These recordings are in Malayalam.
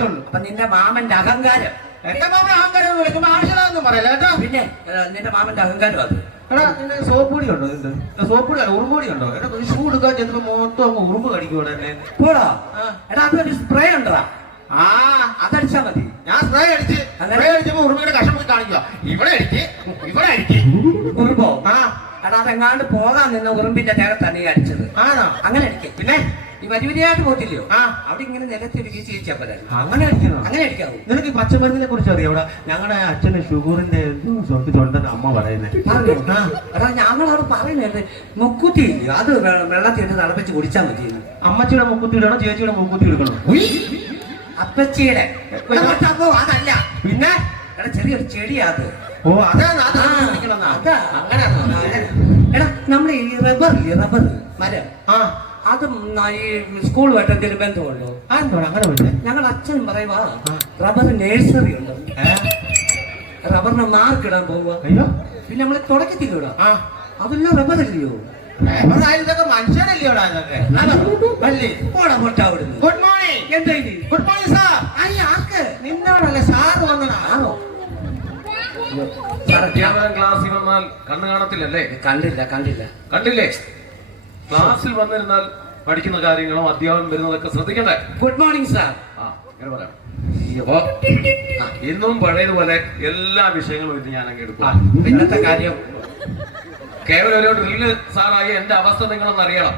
കുറിച്ചുണ്ട് അപ്പൊ നിന്റെ മാമന്റെ അഹങ്കാരം. എന്റെ മാമ അഹങ്കാരം എന്ന് വിളിക്കുമ്പോ ആവശ്യമാണെന്നും പറയല്ല കേട്ടോ? പിന്നെ ഏ, നിന്റെ മാമന്റെ അഹങ്കാരം അത്. എടാ നിന്റെ സോപ്പ് പൊടി ഉണ്ടോ നിന്റെ സോപ്പ് പൊടി അല്ല ഉറുമ്പ് പൊടി ഉണ്ടോ എടാ നീ ഷൂ എടുക്കാൻ ചെന്നപ്പോ മൊത്തം അങ്ങ് ഉറുമ്പ് കടിക്കൂടെ എന്നെ. പോടാ. ആ. എടാ അതൊരു സ്പ്രേ ഉണ്ടടാ. ആ അതടിച്ചാ മതി. ഞാൻ സ്പ്രേ അടിച്ച് അങ്ങനെ? സ്പ്രേ അടിച്ചപ്പോ ഉറുമ്പിയുടെ കഷം പോയി കാണിക്കുക ഇവിടെ അടിക്ക് ഇവിടെ അടിക്ക്. ഉറുമ്പോ? ആ. എടാ അതെങ്ങാണ്ട് പോകാൻ നിന്ന ഉറുമ്പിന്റെ ദേഹത്താണ് നീ അടിച്ചത്. ആണോ? അങ്ങനെ അടിക്കേ. പിന്നെ? വരി വരിയായിട്ട് പോത്തില്ലയോ ആ. അവിടെ ഇങ്ങനെ ചോദിച്ചാൽ പോരായിരുന്നു അങ്ങനെ അടിക്കണോ അങ്ങനെ അടിക്കാവൂ? നിനക്ക് ഈ പച്ചമരുന്നിനെ കുറിച്ച് അറിയാം? ഇവിടെ ഞങ്ങളുടെ അച്ഛന് ഷുഗറിന്റെ തൊണ്ടെന്ന് അമ്മ പറയുന്നത്? എടാ ഞങ്ങളവിടെ പറയുന്നത് മുക്കുത്തി ഇല്ലേ? അത് വെ- വെള്ളത്തിൽ ഇട്ട് തിളപ്പിച്ച് കുടിച്ചാൽ മതി അമ്മച്ചിയുടെ മുക്കുത്തി ഇടണോ? ചേച്ചിയുടെ മുക്കുത്തി എടുക്കണോ? അപ്പച്ചിയുടെ. എടാ, അതല്ല. പിന്നെ? എടാ ചെറിയൊരു ചെടിയാ അത്. ഓ അതാണ് അത് ആ, കുടിക്കണമെന്നാ. അതാ. അങ്ങനെയാണോ? എടാ നമ്മുടെ ഈ റബ്ബർ ഈ റബ്ബർ. മരം. ആ. അത് ഈ സ്കൂളുമായിട്ട് എന്തെങ്കിലും ബന്ധമുണ്ടോ ആ എന്തോടാ അങ്ങനെ വിളിച്ചേ? ഞങ്ങൾ അച്ഛനും പറയുവാ. റബ്ബർ നേഴ്സറി ഉണ്ട്? റബ്ബറിന് മാർക്ക് ഇടാൻ പോവുക അയ്യോ. പിന്നെ നമ്മളെ തുടക്കത്തിൽ ഇടാം അതെല്ലാം റബ്ബർ ഇല്ലയോ ക്ലാസ് ഗുഡ് മോർണിംഗ് എന്താ ഇത്? ഗുഡ് മോർണിംഗ് സാർ നിന്നോടല്ലേ സാറ് ക്ലാസ്സിൽ വന്നാൽ കണ്ണു കാണത്തില്ലല്ലേ? കണ്ടില്ല കണ്ടില്ല. കണ്ടില്ലേ? ക്ലാസ്സിൽ വന്നിരുന്നാൽ പഠിക്കുന്ന കാര്യങ്ങളും അധ്യാപനം വരുന്നതൊക്കെ ശ്രദ്ധിക്കണ്ടേ? ഗുഡ് മോർണിംഗ് സാർ ആ ഇങ്ങനെ പറയാം. ഇന്നും പഴയതുപോലെ എല്ലാ വിഷയങ്ങളും ഇത് ഞാൻ അങ്ങ് എടുക്കും ഇന്നത്തെ കാര്യം കേവലം ഒരു ഡ്രില്ല് സാറായി എന്റെ അവസ്ഥ നിങ്ങളൊന്ന് അറിയണം.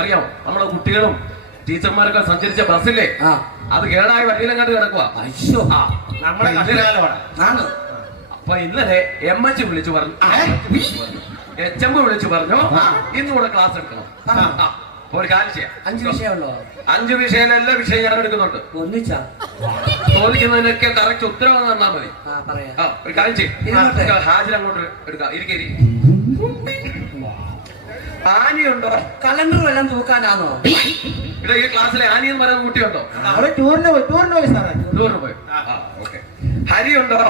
അറിയാമോ? നമ്മുടെ കുട്ടികളും ടീച്ചർമാരൊക്കെ സഞ്ചരിച്ച ബസ്സില്ലേ? അത് കേടായി വഴിയിലങ്ങാട്ട് കിടക്കുക നമ്മുടെ അപ്പൊ ഇന്നലെ എം എച്ച് വിളിച്ചു പറഞ്ഞു. എച്ച് എം വിളിച്ചു പറഞ്ഞു. ഇന്നുകൂടെ ക്ലാസ് എടുക്കണം. ഒരു കാര്യം ചെയ്യാം. അഞ്ച് വിഷയമുള്ളോ? അഞ്ച് വിഷയം എല്ലാ വിഷയം ഞാൻ എടുക്കുന്നുണ്ട്. ഒന്നിച്ചാ? ചോദിക്കുന്നതിനൊക്കെ കറക്റ്റ് ഉത്തരവാദം തന്നാ മതി. ഒരു കാര്യം. ചെയ്യും. ഹാജർ അങ്ങോട്ട് എടുക്കാം. ഇരിക്കേരി ആനിയുണ്ടോ? കലണ്ടർ വല്ലതും തൂക്കാനാണോ ഇവിടെ ഈ ക്ലാസ്സിലെ ആനി എന്ന് പറയുന്ന കുട്ടിയുണ്ടോ? അവിടെ ടൂറിന് പോയി ടൂറിന് പോയി സാറേ. ടൂറിന് പോയി. ഓക്കെ. ഹരി ഉണ്ടോ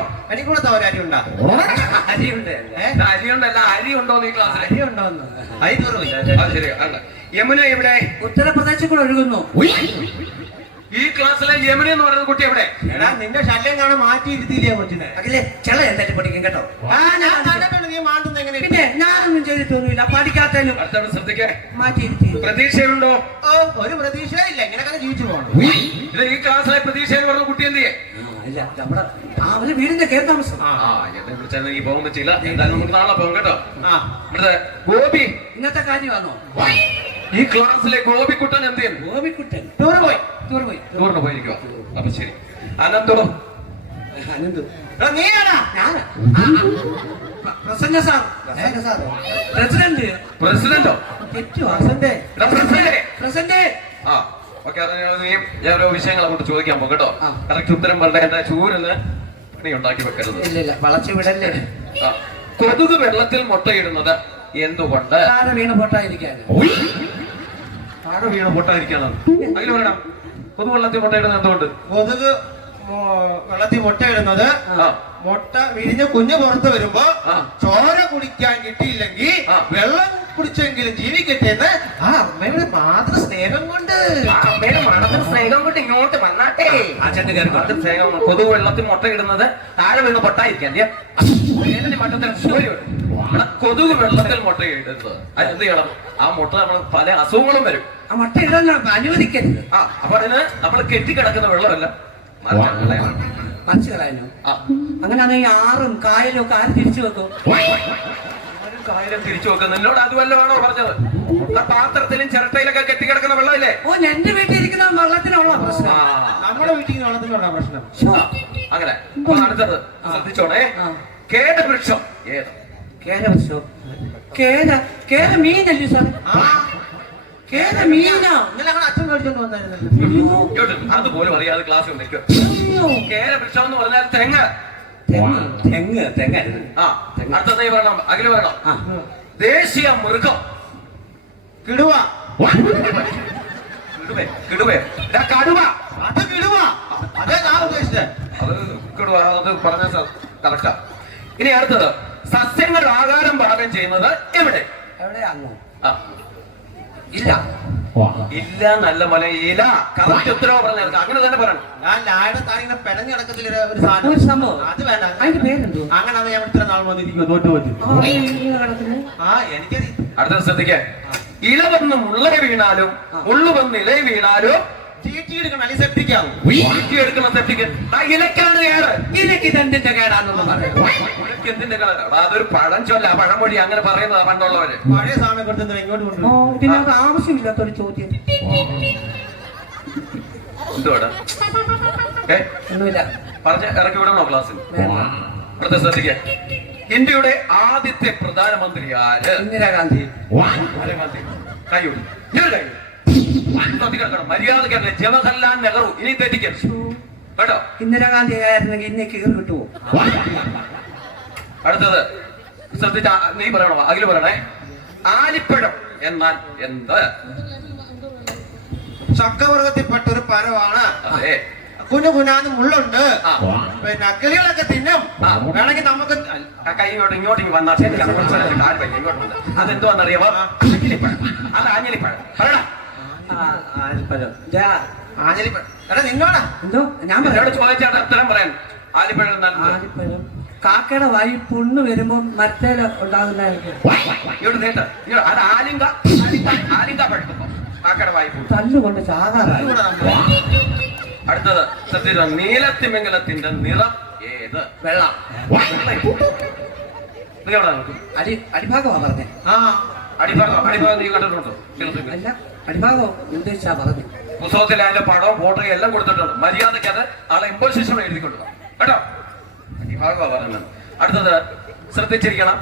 ഉണ്ടാ അരിയുണ്ട് ഹരി ഉണ്ടല്ല ഹരി ഉണ്ടോ അരി ഉണ്ടോന്ന് അരി പോയി അത് ശരി അല്ല യമുന എവിടെ? ഉത്തർപ്രദേശിൽ കൂടെ ഒഴുകുന്നു. ഈ ക്ലാസ്സിലെ യമുന എന്ന് പറയുന്ന കുട്ടി എവിടെ? എടാ നിന്റെ ശല്യം കാണാൻ മാറ്റി ഇരുത്തിയില്ലേ കൊച്ചിനെ? ചെള എന്തായാലും പഠിക്കും കേട്ടോ. ആ ഞാൻ കണ്ടിട്ടുണ്ട് നീ മാണ്ടുന്ന എങ്ങനെ പിന്നെ ഞാനൊന്നും ചെയ്തിട്ടൊന്നുമില്ല. പഠിക്കാത്തതിനും അടുത്തോട് ശ്രദ്ധിക്കേ. മാറ്റി ഇരുത്തി. പ്രതീക്ഷയുണ്ടോ? ഓ ഒരു പ്രതീക്ഷയില്ല ഇങ്ങനെ ജീവിച്ചു പോകണം. ഈ ക്ലാസ്സിലെ പ്രതീക്ഷ എന്ന് പറഞ്ഞ കുട്ടി എന്ത് ചെയ്യേ ഇല്ല നമ്മുടെ അവർ വീടിന്റെ കേറി താമസം. ആ എന്നെ വിളിച്ചാൽ ഈ പോകാൻ പറ്റില്ല എന്തായാലും നമുക്ക് നാളെ പോകാം കേട്ടോ. ആ. ഇവിടുത്തെ ഗോപി. ഇന്നത്തെ കാര്യമാണോ ഈ ക്ലാസ്സിലെ ഗോപിക്കുട്ടൻ എന്ത് ചെയ്യുന്നു ഗോപിക്കുട്ടൻ. ടൂർ പോയി ടൂർ പോയി. ടൂറിന് പോയിരിക്കുക അപ്പൊ ശരി. അനന്തോ. അനന്തു. നീയാണോ? ഞാനാ. പ്രസന്ന സാർ. സാർ. പ്രസിഡന്റ്. പ്രസിഡന്റോ? തെറ്റുവാ പ്രസന്റ് പ്രസന്റ് ആ. ഓക്കെ ഞാൻ ഓരോ വിഷയങ്ങൾ അങ്ങോട്ട് ചോദിക്കാൻ പോകും കേട്ടോ. കറക്റ്റ് ഉത്തരം പറഞ്ഞ എന്റെ ചൂരിന് പണി ഉണ്ടാക്കി വെക്കരുത്. ഇല്ല ഇല്ല വളച്ചു വിടല്ലേ? കൊതുക് വെള്ളത്തിൽ മുട്ടയിടുന്നത് എന്തുകൊണ്ട്? താഴെ വീണ് പൊട്ടായിരിക്കാൻ താഴെ വീണ് പൊട്ടായിരിക്കാനാണ് അതിൽ പറയണം കൊതുക് വെള്ളത്തിൽ മുട്ടയിടുന്നത് എന്തുകൊണ്ട്? കൊതുക് വെള്ളത്തിൽ മുട്ടയിടുന്നത് മുട്ട വിരിഞ്ഞ് കുഞ്ഞ് പുറത്ത് വരുമ്പോ ചോര കുടിക്കാൻ കിട്ടിയില്ലെങ്കിൽ വെള്ളം കുടിച്ചെങ്കിലും ജീവിക്കട്ടെ എന്ന് ആ അമ്മയുടെ മാതൃ സ്നേഹം കൊണ്ട് അമ്മയുടെ മണത്തിന് സ്നേഹം കൊണ്ട് ഇങ്ങോട്ട് വന്നാട്ടെ. അച്ഛന്റെ കയറി കൊണ്ട് സ്നേഹം കൊതുക് വെള്ളത്തിൽ മുട്ടയിടുന്നത് താഴെ വീണ് പൊട്ടായിരിക്കാം. മട്ടത്തിൽ കൊതുക് വെള്ളത്തിൽ മുട്ട ഇടുന്നത് എന്ത് ചെയ്യണം? ആ മുട്ട നമ്മൾ പല അസുഖങ്ങളും വരും. ആ മുട്ട ഇടാൻ അനുവദിക്കരുത്. ആ അപ്പൊ അതിന് നമ്മൾ കെട്ടിക്കിടക്കുന്ന വെള്ളമല്ല. അങ്ങനെ മറിച്ചു കളയാനോ? ആ. അങ്ങനെയാണെങ്കിൽ ആറും കായലും ഒക്കെ ആര് തിരിച്ചു വെക്കും? കാര്യം തിരിച്ചു വെക്കുന്ന. എന്നോട് അതുമല്ല വേണോ പറഞ്ഞത്? ആ പാത്രത്തിലും ചിരട്ടയിലൊക്കെ കെട്ടിക്കിടക്കുന്ന വെള്ളമില്ലേ? ഓ എന്റെ വീട്ടിൽ ഇരിക്കുന്ന വെള്ളത്തിനുള്ള പ്രശ്നം? നമ്മുടെ വീട്ടിൽ വെള്ളത്തിനുള്ള പ്രശ്നം? അങ്ങനെ. അപ്പൊ അടുത്തത്. ശ്രദ്ധിച്ചോണേ. ആ. കേടവൃക്ഷം. ഏത്? കേര പ്രശ്നം കേര കേര മീനല്ലേ സാർ ആ. കേര മീനാ അച്ഛൻ മേടിച്ചോണ്ട് വന്നായിരുന്നല്ലോ. അതുപോലും അറിയാതെ ക്ലാസ് അയ്യോ. കേരവൃക്ഷം എന്ന് പറഞ്ഞാൽ തെങ്ങ്. തെങ്ങ്. തെങ്ങ് തെങ്ങരുത് ആ അടുത്ത നീ പറയണം അഖിൽ പറയണം ദേശീയ മൃഗം. കിടുവ. കിടുവേ കിടുവേ. ദാ കടുവ. അത് കിടുവ. അതേ ഞാൻ ഉദ്ദേശിച്ചത് അത് കിടുവ. അത് പറഞ്ഞ കറക്റ്റാ ഇനി അടുത്തത്. സസ്യങ്ങൾ ആകാരം പാകം ചെയ്യുന്നത് എവിടെ? എവിടെ അങ്ങ്? ഇല്ല. ഇല്ല നല്ല മല. ഇല കറക്റ്റ് ഉത്തരവ് പറഞ്ഞു അങ്ങനെ തന്നെ പറയണം. ഞാൻ ലായുടെ താനിങ്ങനെ പെടഞ്ഞു കിടക്കത്തില്ല ഒരു ഒരു സാധനം സംഭവം. അത് വേണ്ട. അതിന്റെ പേരെന്തോ? അങ്ങനെ അത് ഞാൻ ഇത്ര നാൾ വന്നിരിക്കുന്നു. തോറ്റു തോറ്റു ആ, ഇങ്ങനെ ആ എനിക്കറിയാം അടുത്ത ശ്രദ്ധിക്കേ. ഇല വന്ന് മുള്ളര വീണാലും മുള്ളു വന്ന് ഇല വീണാലും ചീട്ടി എടുക്കണം അല്ലെങ്കിൽ സെപ്റ്റിക്കാവും ഈറ്റി എടുക്കണം തെറ്റിക്ക് ആ ഇലക്കാണ് കേട്. ഇതിനൊക്കെ ഇതെന്തിന്റെ കേടാണെന്ന് പറയുന്നു ഇലക്ക് എന്തിന്റെ കളർ അതൊരു പഴം ചൊല്ല പഴമൊഴി അങ്ങനെ പറയുന്നതാ പണ്ടുള്ളവര്. പഴയ സാധനം കൊടുത്തു ഇങ്ങോട്ട് ഓ കൊണ്ടുവരും ഇതിനകത്ത് ആവശ്യമില്ലാത്തൊരു ചോദ്യം. എന്തുവാടാ? ഏ? ഒന്നുമില്ല. പറഞ്ഞ ഇറക്കി വിടണോ ക്ലാസ്സിൽ? വേണ്ട. അടുത്ത ശ്രദ്ധിക്ക. ഇന്ത്യയുടെ ആദ്യത്തെ പ്രധാനമന്ത്രി ആര്? ഇന്ദിരാഗാന്ധി. കൈ കൈ. ശ്രദ്ധിക്കണം ജവഹർലാൽ നെഹ്റു ഇനി തെറ്റിക്കരുത്. കേട്ടോ? ഇന്ദിരാഗാന്ധി ആയിരുന്നെങ്കിൽ ഇന്നെ കീറി കിട്ടുമോ അടുത്തത്. ശ്രദ്ധിച്ച നീ പറയണോ? അഖിൽ പറയണേ. ആലിപ്പഴം എന്നാൽ എന്ത്? ചക്കവർഗത്തിൽപ്പെട്ട ഒരു പരമാണ് അതെ. കുഞ്ഞു കുഞ്ഞാന്ന് മുള്ളുണ്ട്. പിന്നെ കിളികളൊക്കെ തിന്നും. വേണമെങ്കിൽ നമുക്ക് കൈ ഇങ്ങോട്ട് ഇങ്ങോട്ട് ഇങ്ങ് വന്നാൽ ശരി. അതെന്തോ എന്നറിയാമോ അഞ്ഞിലിപ്പഴം. അത് ആഞ്ഞിലിപ്പഴം. പറയടാ. എടാ നിന്നോടാ. എന്തോ? ഞാൻ എന്നോട് പറയാം ചോദിച്ചാണ് ഉത്തരം പറയാൻ. ആലിപ്പഴം എന്നാൽ എന്ത്? ആൽപ്പഴം കാക്കയുടെ വായി പുണ്ണു വരുമ്പോ മറ്റേ ഉണ്ടാകുന്ന തല്ലുകൊണ്ട് ചാകാറായി. അടുത്തത് ശ്രദ്ധിച്ച? നീലത്തിമംഗലത്തിന്റെ നിറം ഏത്? വെള്ളം. അടി അടിഭാഗമാ പറഞ്ഞേ. ആ അടിഭാഗം. അടിഭാഗം നീ കണ്ടിട്ടുണ്ടോ? അടിഭാഗം ഉദ്ദേശിച്ചാ പറഞ്ഞു. പുസ്തകത്തിൽ അതിന്റെ പടവും ഫോട്ടോയും എല്ലാം കൊടുത്തിട്ടുണ്ട്. മര്യാദയ്ക്ക് അത് ആളെ ഇമ്പോസിഷൻ എഴുതി കൊടുക്കണം കേട്ടോ? അടിഭാഗമാണ് പറയുന്നത്. അടുത്തത് ശ്രദ്ധിച്ചിരിക്കണം.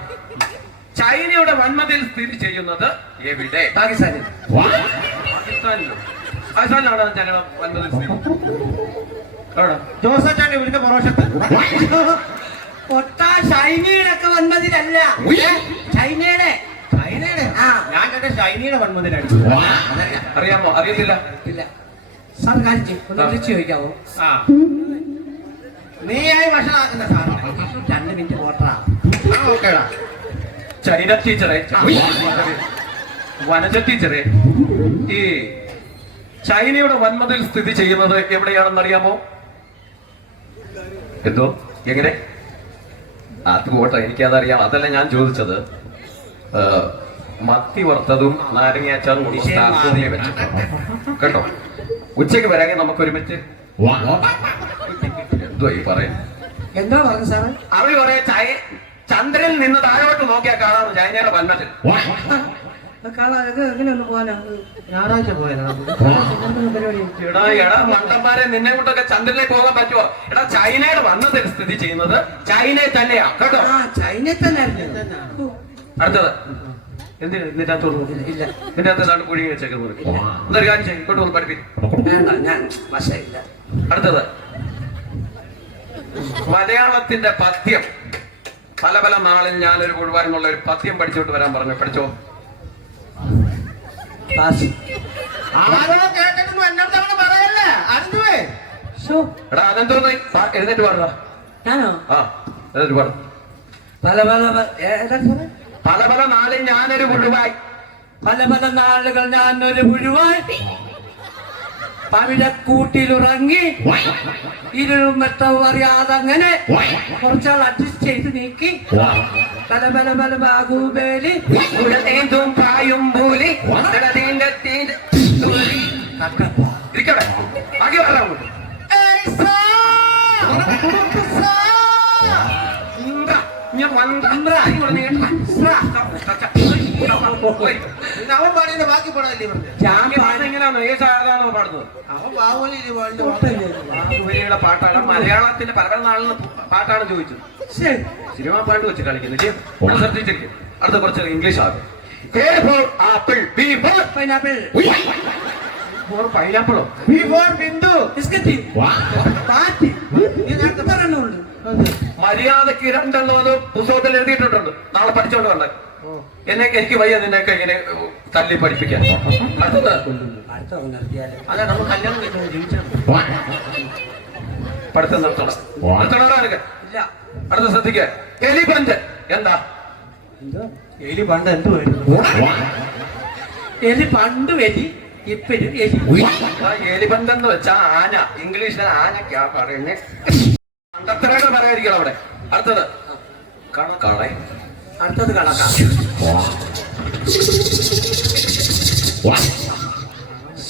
ചൈനയുടെ വന്മതിൽ സ്ഥിതി ചെയ്യുന്നത് എവിടെ? പാകിസ്ഥാനിൽ. പാകിസ്ഥാനിലോ? പാകിസ്ഥാനിലാണ് ചൈനയുടെ വന്മതിൽ സ്ഥിതി ജോസച്ചാന്റെ വീടിന്റെ പുറവശത്ത്. ഒട്ട ചൈനയുടെ ഒക്കെ ഏ, ചൈനയുടെ. ഞാൻ കണ്ട ഷൈനിയുടെ വൺമതിലാണ് അറിയാമോ? അറിയത്തില്ല. ഇല്ല. സാർ കാര്യം. ചോദിക്കാവോ? നീയായി ഭക്ഷണം രണ്ട് മിനിറ്റ് പോട്ടാ ആ ഓക്കേടാ ചൈന ടീച്ചറെ. വനജ ടീച്ചറെ. ഈ ചൈനയുടെ വന്മതിൽ സ്ഥിതി ചെയ്യുന്നത് എവിടെയാണെന്ന് അറിയാമോ? എന്തോ? എങ്ങനെ? അത് പോട്ടെ എനിക്കതറിയാം. അതല്ല ഞാൻ ചോദിച്ചത്. മത്തി വറുത്തതും നാരങ്ങാച്ചാറും കൂടി സ്റ്റാർട്ടിങ്ങിൽ വെച്ചിട്ടുണ്ട് കേട്ടോ? ഉച്ചയ്ക്ക് വരാമെങ്കിൽ നമുക്ക് ഒരുമിച്ച് എന്തോ ഈ എന്താ പറഞ്ഞു സാറേ? അവർ പറയാ ചൈ ചന്ദ്രനിൽ നിന്ന് താഴോട്ട് നോക്കിയാൽ കാണാം. ചൈനയുടെ പോകാനാ? ഞായറാഴ്ച എടാ എടാ മണ്ടന്മാരെ നിന്നെ കൊണ്ടൊക്കെ ചന്ദ്രനിലേക്ക് പോകാൻ പറ്റുമോ എടാ ചൈനയുടെ വന്നതിൽ സ്ഥിതി ചെയ്യുന്നത് ചൈനയിൽ തന്നെയാ. കേട്ടോ? ആ ചൈനയിൽ തന്നെ അടുത്തത്. എന്തിനാ? നിന്റെ അകത്ത് കൊടുക്കുന്നത്? ഇല്ല നിന്റെ അകത്ത് ഏതാണ്ട് പുഴുങ്ങി വെച്ചേക്കുന്നത് എന്നൊരു കാര്യം ചെയ്യും ഇങ്ങോട്ട് വന്ന് പഠിപ്പിക്കും. വേണ്ട ഞാൻ അടുത്തത്. മലയാളത്തിന്റെ പദ്യം. പല പല നാളിൽ ഞാനൊരു കുഴുവാൻ ഒരു പദ്യം പഠിച്ചോട്ട് വരാൻ പറഞ്ഞു. പഠിച്ചോ? എഴുന്നേറ്റ് പാടുക ഞാനോ? ആ എഴുന്നേറ്റ് പാടും. പല പല പല പല നാളിൽ ഞാനൊരു പുഴുവായി. പല പല നാളുകൾ ഞാൻ ഒരു മുഴുവായി പവിഴക്കൂട്ടിലുറങ്ങി ഇരുളും വെട്ടവും അറിയാതെ അങ്ങനെ കുറച്ചാൾ അഡ്ജസ്റ്റ് ചെയ്ത് നീക്കി. പല പല പല ബാഹുബേലി ഉടനേന്തും പായും പൂലി. ഇരിക്കവിടെ. ബാക്കി. ഇന്ദ്ര, ഇന്ദ്ര, അവൻ ബാക്കി ഞാൻ സാധാരണ പാടുന്നത്? അവൻ ബാഹുബലി പാടിന്റെ ബാഹുബലിയുടെ പാട്ടാണ്. മലയാളത്തിന്റെ പല പല നാളിൽ പാട്ടാണ് ചോദിച്ചത്. ശരി. സിനിമ പാട്ട് വെച്ച് കളിക്കുന്നില്ലേ ഒന്ന് ശ്രദ്ധിച്ചിരിക്കും. അടുത്ത കുറച്ച് ഇംഗ്ലീഷ് ആകും. For pineapple for pineapple. B for Bindu biscuit പാറ്റി മര്യാദയ്ക്ക് രണ്ടെണ്ണം പുസ്തകത്തിൽ എഴുതിയിട്ടുണ്ട്. നാളെ പഠിച്ചോണ്ട് വന്നേ എന്നെ എനിക്ക് വയ്യ നിന്നെയൊക്കെ ഇങ്ങനെ തല്ലി പഠിപ്പിക്കാൻ. അടുത്തത് അതെ നമ്മൾ കല്യാണം കഴിച്ചു ജീവിച്ചത് പഠിത്തം നിർത്തണം. നിർത്തണോടാ നിനക്ക്? ഇല്ല. അടുത്ത ശ്രദ്ധിക്ക. എലിപഞ്ചൻ എന്താ എന്തോ? എലി പണ്ട് എന്തുവായിരുന്നു എലി പണ്ട് എലി ഇപ്പഴും എലി. ആ എലിബന്ധം എന്ന് വെച്ചാ ആന. ഇംഗ്ലീഷിൽ ആനക്കാ പറയുന്നത് അണ്ടത്തരയുടെ പറയാതിരിക്കണം അവിടെ. അടുത്തത്. കണക്കാളെ അടുത്തത് കണക്കാം.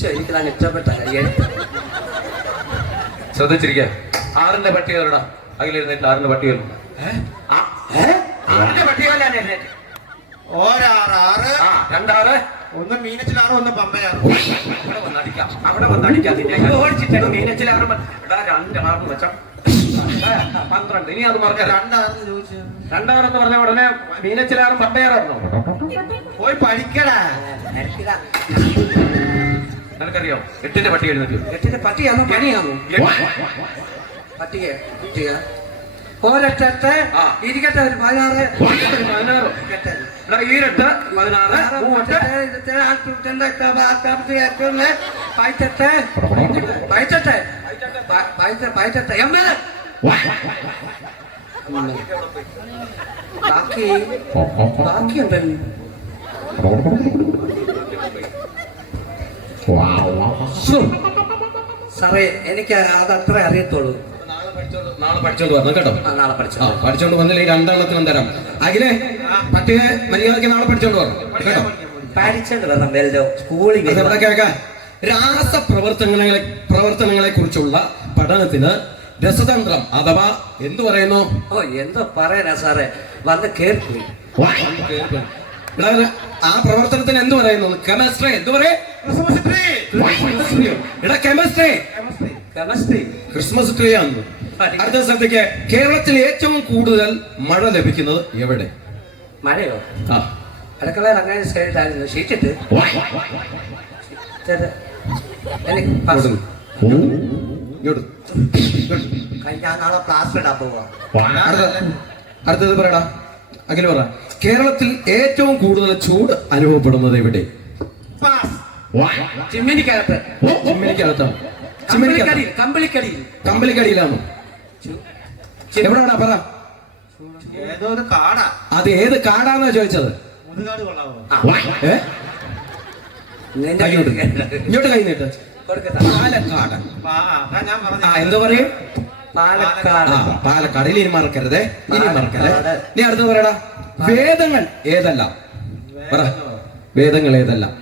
ശരിക്കും ഇഷ്ടപ്പെട്ട ശ്രദ്ധിച്ചിരിക്കുക ആറിന്റെ പട്ടികളുടെ അഖിലിരുന്നിട്ട് ആറിന്റെ പട്ടികകൾ ആ, ആറിന്റെ പട്ടികയിലാണ് എഴുന്നേറ്റ് ഒരാറാറ്. ആ രണ്ടാറ്. ഒന്ന് മീനച്ചിലാറ് ഒന്ന് പമ്പയാറ്. അവിടെ വന്നടിക്കാം. അവിടെ വന്നടിക്കാം. മീനച്ചിലാറും രണ്ട് ആറ് വെച്ചാ. പന്ത്രണ്ട് ഇനി അത് പറഞ്ഞ രണ്ടാറെന്ന് ചോദിച്ചു രണ്ടാറെന്ന് പറഞ്ഞ ഉടനെ മീനച്ചിലാറും പട്ടയാറായിരുന്നു പോയി പഠിക്കടാ. നിനക്കറിയോ എട്ടിന്റെ പട്ടി എഴുന്നേറ്റ് എട്ടിന്റെ പട്ടിയാണോ പണിയാണോ പട്ടിക ഒരൊറ്റ ആ. ഇരിക്കട്ടെ ഒരു പതിനാറ് പതിനാറ് ഈരട്ട് പതിനാറ് മൂവട്ട് പായ്ച്ചട്ടെ പായ്ച്ചട്ടെ പായ്ച്ചട്ടെ എമ്മൽ ബാക്കി ബാക്കിയുണ്ടല്ലോ സാറേ എനിക്ക് അത് അത്ര അറിയത്തുള്ളൂ. നാളെ പഠിച്ചോണ്ട് വരണം കേട്ടോ. നാളെ പഠിച്ചോ. പഠിച്ചോണ്ട് വന്നില്ല ഈ രണ്ടെണ്ണത്തിനും തരാം. അഖിലെ പട്ടിക മര്യാദയ്ക്ക് നാളെ പഠിച്ചോണ്ട് വരണം. കേട്ടോ? പഠിച്ചോണ്ട് വരണം വെല്ലോ സ്കൂളിൽ കേൾക്കാം രാസപ്രവർത്തനങ്ങളെ പ്രവർത്തനങ്ങളെ കുറിച്ചുള്ള പഠനത്തിന് രസതന്ത്രം അഥവാ എന്തു പറയുന്നു? ഓ എന്തോ പറയാനാ സാറേ. വന്ന് കേൾക്കും ആ പ്രവർത്തനത്തിന് എന്ത് പറയുന്നു? കെമിസ്ട്രി എന്ത് കെമിസ്ട്രി കെമിസ്ട്രി ക്രിസ്മസ് ട്രീ ആണ്. അടുത്ത സ്ഥലത്തേക്ക് കേരളത്തിൽ ഏറ്റവും കൂടുതൽ മഴ ലഭിക്കുന്നത് എവിടെ? മഴയോ? ആ. അടുക്കളയിൽ അങ്ങനെ സൈഡിലായിരുന്നു ഷീറ്റിട്ട് എനിക്ക് ഇങ്ങോട്ട്. ഇങ്ങോട്ട്. ഞാൻ നാളെ പ്ലാസ്റ്റർ ഇടാൻ പോവാ. അടുത്ത- അടുത്തത് പറയടാ. അഖിൽ പറ. കേരളത്തിൽ ഏറ്റവും കൂടുതൽ ചൂട് അനുഭവപ്പെടുന്നത് എവിടെ? ചിമ്മിനിക്കകത്ത്. ചിമ്മിനിക്കകത്താണ്? ചിമ്മിനിക്കകത്ത് കമ്പിളിക്കടിയിൽ കമ്പിളിക്കടിയിൽ. കമ്പലിക്കടിയിലാണോ എവിടാണ് പറ? ഏതോ ഒരു കാടാ. അത് ഏത് കാടാന്നാ ചോദിച്ചത്? ഇങ്ങോട്ട് കൈ നീട്ട്. പാലക്കാട്. എന്തോ പറയും? പാലക്കാട്. പാലക്കാട്. ഇനി മറക്കരുതേ. ഇനി മറക്കരുത്. നീ അടുത്ത് പറയടാ. വേദങ്ങൾ ഏതെല്ലാം? പറ. വേദങ്ങൾ ഏതെല്ലാം?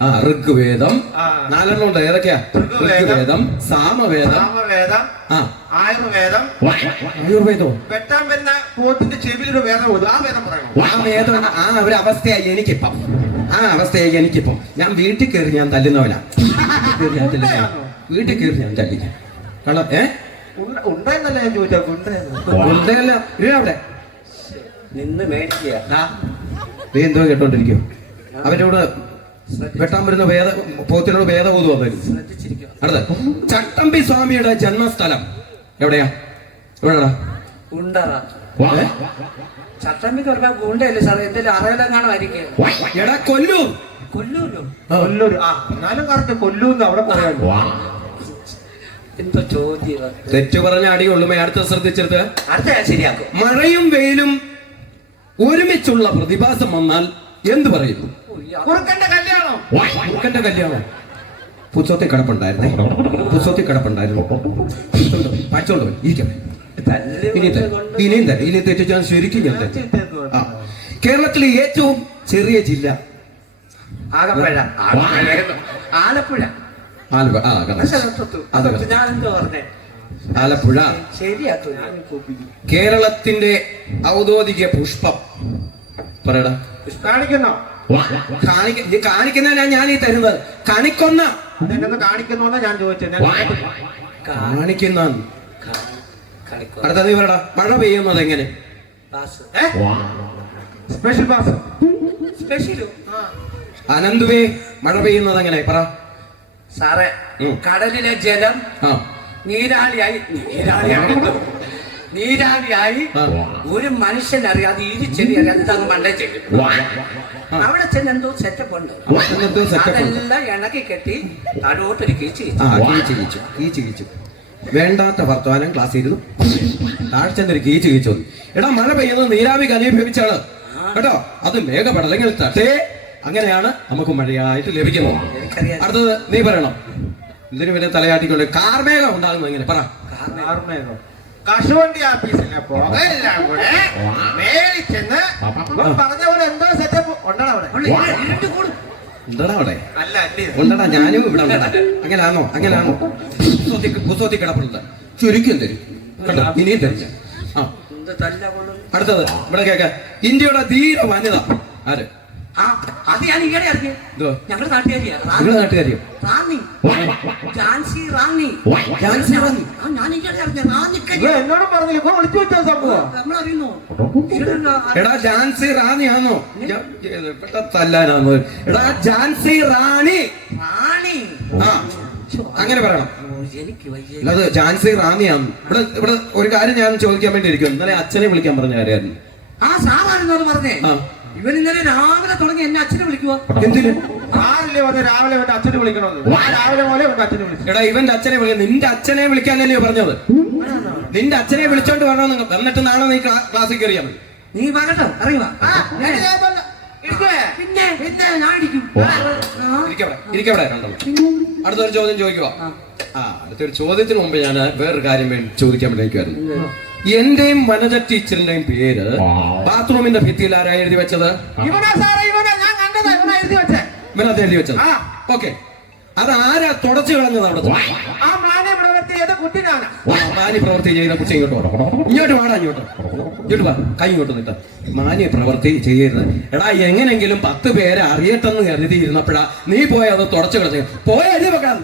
ആ ഋഗ്വേദം. നാലെണ്ണം ഉണ്ട്? ഏതൊക്കെയാ? ഋഗ്വേദം, സാമവേദം. സാമവേദം ആ. ആയുർവേദം ആയുർവേദവും വെട്ടാൻ വരുന്ന പോത്തിന്റെ ചെവിയിലൊരു വേദം ആ വേദം പറയണം ആ വേദം ആ ഒരു അവസ്ഥയായി എനിക്കിപ്പം. ആ അവസ്ഥയായി എനിക്കിപ്പം. ഞാൻ വീട്ടിൽ കയറി ഞാൻ തല്ലുന്നവനാ. വീട്ടിൽ കയറി ഞാൻ തല്ലിക്കാം. കള്ള ഏ? ഉണ്ടായിരുന്നല്ല ഞാൻ ചോദിച്ചാ? ഇല്ല അവിടെ. നിന്ന് മേടിക്കുക. നീ എന്തോ കേട്ടോണ്ടിരിക്കോ അവരോട് വെട്ടാൻ വരുന്ന വേദ പോത്തിനോട് വേദബോധം ശ്രദ്ധിച്ചിരിക്കുക അടുത്ത ചട്ടമ്പി സ്വാമിയുടെ ജന്മസ്ഥലം എവിടെയാ? എവിടെയാ ഉണ്ടറ ചട്ടമ്പി ചട്ടമ്പിക്ക് ഒരുപാട് ഗുണ്ടല്ലേ സാറേ? എന്തെങ്കിലും അറിയാൻ കാണുമായിരിക്കും എടാ കൊല്ലൂർ കൊല്ലൂല്ലോ ആ. കൊല്ലൂർ ആ എന്നാലും കറക്റ്റ് കൊല്ലൂന്ന് അവിടെ പറയാൻ എന്തോ ചോദ്യം തെറ്റു പറഞ്ഞ അടിയുള്ളൂ അടുത്ത ശ്രദ്ധിച്ചെടുത്ത്. അടുത്ത ശരിയാക്കും. മഴയും വെയിലും ഒരുമിച്ചുള്ള പ്രതിഭാസം വന്നാൽ എന്ത് പറയുന്നു കുറുക്കന്റെ കല്യാണം. കുറുക്കന്റെ കല്യാണം. പുസ്തകത്തിൽ കിടപ്പുണ്ടായിരുന്നേ. പുസ്തകത്തിൽ കിടപ്പുണ്ടായിരുന്നു. പഠിച്ചോണ്ട് പോയി, ഇരിക്കട്ടെ ഇനിയും തരാം ഇനി തെറ്റിച്ച് ഞാൻ ശരിക്കും ഞാൻ ആ. കേരളത്തിലെ ഏറ്റവും ചെറിയ ജില്ല. ആലപ്പുഴ. ആലപ്പുഴ. ആലപ്പുഴ. ആ. അത്. ആലപ്പുഴ. കേരളത്തിന്റെ ഔദ്യോഗിക പുഷ്പം. പറയടാ. കാണിക്കുന്നോ? കാണിക്ക ഇത് കാണിക്കുന്നതിനാ ഞാൻ ഈ തരുന്നത്. കണിക്കൊന്ന. കാണിക്കുന്നു ഞാൻ ചോദിച്ചത്. കാണിക്കുന്ന. അടുത്തത് അടുത്ത നീ പറയടാ മഴ പെയ്യുന്നത് എങ്ങനെ? Special pass. സ്പെഷ്യൽ അനന്തുവേ മഴ പെയ്യുന്നത് എങ്ങനെ? പറ. സാറേ. കടലിലെ ജലം നീരാളിയായി നീരാളിയായി. നീരാളിയായി ഒരു മനുഷ്യൻ അറിയാതെ ഈ ചെടി അറിയാതെ പണ്ടേ മണ്ടേ ചെയ്യും. അവിടെ ചെന്ന് എന്തോ സെറ്റപ്പ് ഉണ്ട്. അതെല്ലാം ഇണക്കി കെട്ടി തടോട്ടൊരു കീച്ച് ആ കീച്ച് കീച്ചു കീച്ച് കീച്ചു വേണ്ടാത്ത വർത്തമാനം ക്ലാസ് ഇരുന്നു. താഴെ ചെന്നൊരു കീച്ച് കീച്ചു എടാ മഴ പെയ്യുന്നത് നീരാവി കലീഭവിച്ചാണ് കേട്ടോ? അത് മേഘപടലങ്ങൾ തട്ടേ. അങ്ങനെയാണ് നമുക്ക് മഴയായിട്ട് ലഭിക്കുന്നത്. അടുത്തത് നീ പറയണം. ഇതിന് പിന്നെ തലയാട്ടിക്കൊണ്ട് കാർമേഘം ഉണ്ടാകുന്നു ഇങ്ങനെ പറ. ആർമേഘം. കശുവണ്ടി ആഫീസിലെ പുകയെല്ലാം കൂടെ മേളിൽ ചെന്ന് പറഞ്ഞ പോലെ എന്തോ സെറ്റപ്പ് ഉണ്ടടാ അവിടെ. അല്ലേ ഉണ്ടടാ ഞാനും ഇവിടെ ഉണ്ടടാ. അങ്ങനെയാണോ? അങ്ങനെയാണോ? പുസ്തകത്തിൽ കിടപ്പുണ്ട്. ചുരുക്കം തരും. കണ്ടോ? ഇനിയും തരും ഞാൻ. ആ. എന്ത് തല്ല കൊള്ളുന്നു. അടുത്തത് ഇവിടെ കേക്ക. ഇന്ത്യയുടെ ധീര വനിത. ആര്? അത് ഞാൻ ഈയിടെ അറിഞ്ഞു എന്തോ? ഞങ്ങളുടെ നാട്ടുകാരിയാ. നിങ്ങളുടെ നാട്ടുകാരിയോ? റാന്നി. ഝാൻസി റാന്നി. ഝാൻസി റാന്നി? ആ, ഞാൻ ഈയിടെ അറിഞ്ഞ എന്നോടും പറഞ്ഞില്ല. ഇപ്പൊ വിളിച്ചു വെച്ച സംഭവം. നമ്മളറിയുന്നു? എടാ ജാൻസി റാണി ആണോ തല്ലാനാണോ എടാ ജാൻസി റാണി റാണി. ആ അങ്ങനെ പറയണം. അത് ജാൻസി റാണിയാണ് ഇവിടെ ഇവിടെ ഒരു കാര്യം ഞാൻ ചോദിക്കാൻ വേണ്ടി ഇരിക്കും ഇന്നലെ അച്ഛനെ വിളിക്കാൻ പറഞ്ഞ കാര്യമായിരുന്നു. ആ സാറാണെന്നോട് പറഞ്ഞേ. ഇവൻ ഇന്നലെ രാവിലെ തുടങ്ങി എന്നെ അച്ഛനെ വിളിക്കുക എന്തിന്? ആരല്ലേ വന്ന് രാവിലെ വന്ന് അച്ഛനെ വിളിക്കണത്? ഞാൻ രാവിലെ പോലെ വന്ന് അച്ഛനെ വിളിച്ചു. എടാ ഇവന്റെ അച്ഛനെ വിളിക്കാൻ നിന്റെ അച്ഛനെ വിളിക്കാനല്ലേ പറഞ്ഞത്? നിന്റെ അച്ഛനെ വിളിച്ചോണ്ട് വരണോ നിങ്ങൾ എന്നിട്ട് നാളെ നീ ക്ലാ- ക്ലാസ്സിൽ കയറിയാൽ മതി. നീ പറഞ്ഞോ അറിയുവാടെ? പിന്നെ? പിന്നെ ഞാൻ ഇരിക്കവിടെ അടുത്തൊരു ചോദ്യം ചോദിക്കുക ആ. അടുത്തൊരു ചോദ്യത്തിന് മുമ്പ് ഞാൻ വേറൊരു കാര്യം വേണ്ടി ചോദിക്കാൻ വേണ്ടിയിരിക്കുവായിരുന്നു. എന്റെയും വനജ ടീച്ചറിന്റെയും പേര് ബാത്റൂമിന്റെ ഭിത്തിയിൽ ആരാ എഴുതി വെച്ചത്? ഇവനാ സാറേ ഇവനാ ഞാൻ കണ്ടതാ ഇവനാ എഴുതി വെച്ചേ. ഇവനത് എഴുതി വെച്ചത്. ഓക്കെ. അത് ആരാ തുടച്ചു കളഞ്ഞത് അവിടെ ആ മാനെ പ്രവർത്തി ചെയ്ത കുട്ടിനാണ് മാനി പ്രവൃത്തി ചെയ്ത കുട്ടി ഇങ്ങോട്ട് വാ. ഇങ്ങോട്ട് വാടാ ഇങ്ങോട്ട്. ഇങ്ങോട്ട് വാ കൈ ഇങ്ങോട്ട് നിട്ട. മാനി പ്രവൃത്തി ചെയ്യരുത്. എടാ എങ്ങനെങ്കിലും പത്ത് പേരെ അറിയട്ടെന്ന് കരുതിയിരുന്നപ്പോഴാ നീ പോയത് അത് തുടച്ചു കളഞ്ഞു പോയ എഴുതി വെക്കാം